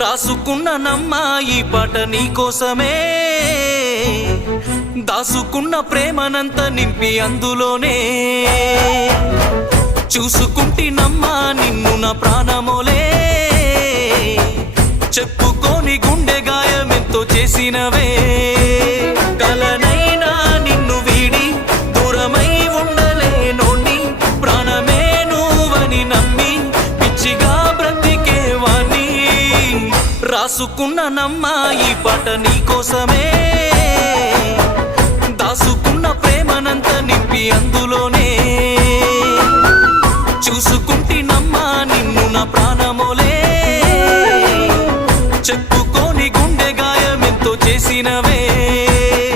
రాసుకున్న నమ్మా ఈ పాట నీకోసమే, దాసుకున్న ప్రేమనంత నింపి అందులోనే, చూసుకుంటినమ్మా నిన్ను నా ప్రాణమోలే, చెప్పుకోని గుండె గాయమెంతో చేసినవే, కలనైనా నిన్ను వీడి దూరమై ఉండలేనోని, ప్రాణమే నువ్వని నమ్మి పిచ్చిగా బ్రతికేవాణ్ణి. రాసుకున్న నమ్మా ఈ పాట నీకోసమే, దాసుకున్న ప్రేమనంత నింపి అందులోనే, చూసుకుంటినమ్మా నిన్ను నా ప్రాణమోలే, చెప్పుకోని గుండె గాయమెంతో చేసినవే.